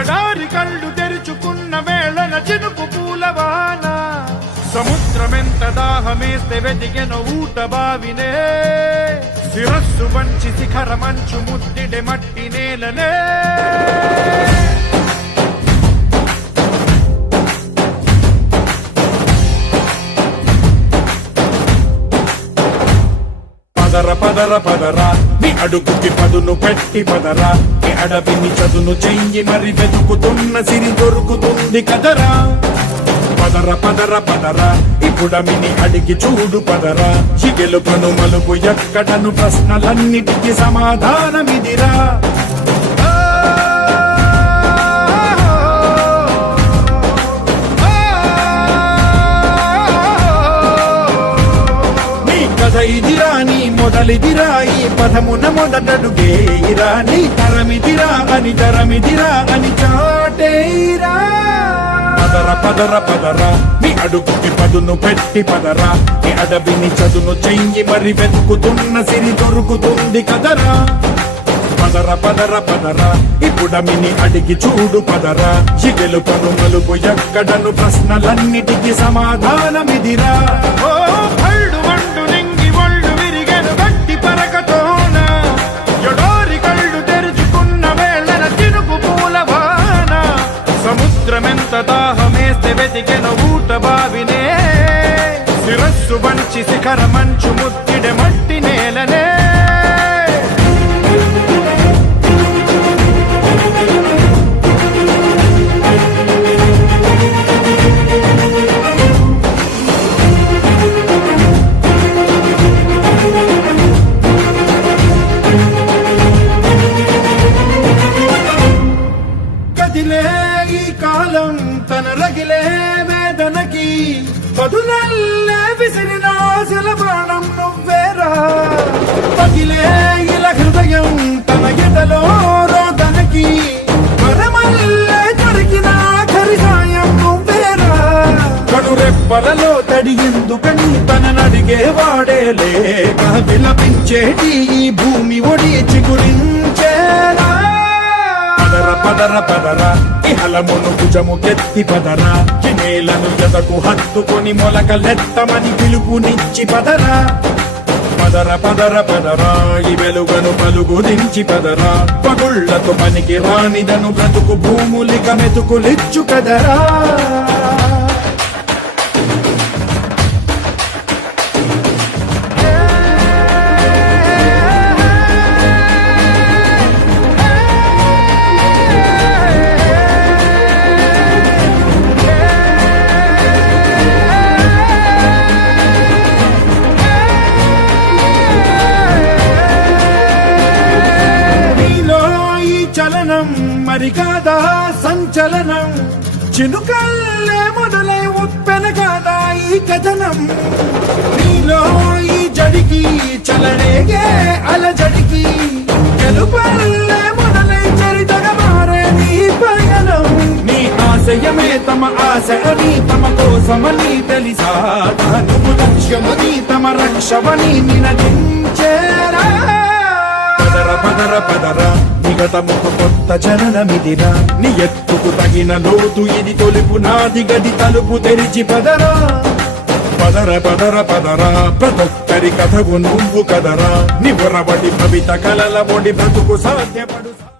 ఎడారి కళ్ళు తెరుచుకున్న వేళన చినుకు పూలవాన సముద్రమెంత దాహమేస్తే వెతికెన ఊట బావినే శిరస్సు వంచి శిఖర మంచు ముద్దిడే మట్టి నేలనే పదర పదర పదరా నీ అడుగుకి పదును పెట్టి పదరా నీ అడవిని చదును చెయ్యి మరి వెతుకుతున్న సిరి దొరుకుతుంది కదరా పదర పదర పదరా ఇప్పుడమిని అడిగి చూడు పదరా గెలుపను మలుపు ఎక్కడను ప్రశ్నలన్నిటికీ సమాధానమిదిరా ఇదిరా నీ మొదలిదిరా ఈ పదమున మొదటడుగేయిరా నీ తరమిదిరా అని తరమిదిరా అని చాటేరా పదర పదర పదరా నీ అడుగుకి పదును పెట్టి పదరా నీ అడవిని చదును చెయ్యి మరి వెతుకుతున్న సిరి దొరుకుతుంది కదరా పదర పదర పదరా ఇప్పుడమిని అడిగి చూడు పదరా గెలుపను మలుపు ఎక్కడను ప్రశ్నలన్నిటికీ సమాధానమిదిరా సముద్రమెంత దాహమేస్తే వెతికెన ఊట బావినే శిరస్సు వంచి శిఖర మంచు ముద్దిడే మట్టి నేలనే ఈ కాలం తన రగిలే వేదనకి పదునల్లే విసిరినాశల ప్రాణం నువ్వేరా పగిలే ఇలా హృదయం తన ఎదలో రోదనకి పరమల్లే దొరికిన ఖరిసాయం నువ్వేరా కడురెప్పలలో తడి ఎందుకని తననడిగే వాడేలే విలపించేటి ఈ భూమి ఒడి చిగురించేరా పదర పదరా ఇహలమును భుజము కెత్తి పదరా నేలను ఎదకు హత్తుకొని మొలకలెత్తమని పిలుపునిచ్చి పదరా పదర పదర పదరా ఈ వెలుగను పలుగు దించి పదరా పగుళ్లకు పనికి రానిదను బ్రతుకు భూములిక మెతుకులిచ్చు కదరా చలనం మరి కాదా సంచలనం చినుకల్లే మొదలై ఉప్పెన కాదా ఈ కథనం నీలో ఈ జడికి చలనేగే అలజడికి గెలుపల్లే మొదలై చరితగా మారే నీ పయనం నీ ఆశయమే తమ ఆశ అని తమ కోసమని తెలిసా నువ్వు లక్ష్యమని తమ రక్షమని నినదించేరా పదర పదర పదరా నిగతముకు కొత్త జననమిదిరా నీ ఎత్తుకు తగిన లోతు ఇది తొలుపు నాది గది తలుపు తెరిచి పదరా పదర పదర పదరా ప్రతొక్కరి కథవు నువ్వు కదరా నివరబడి భవిత కలల ఒడి బ్రతుకు సాధ్యపడు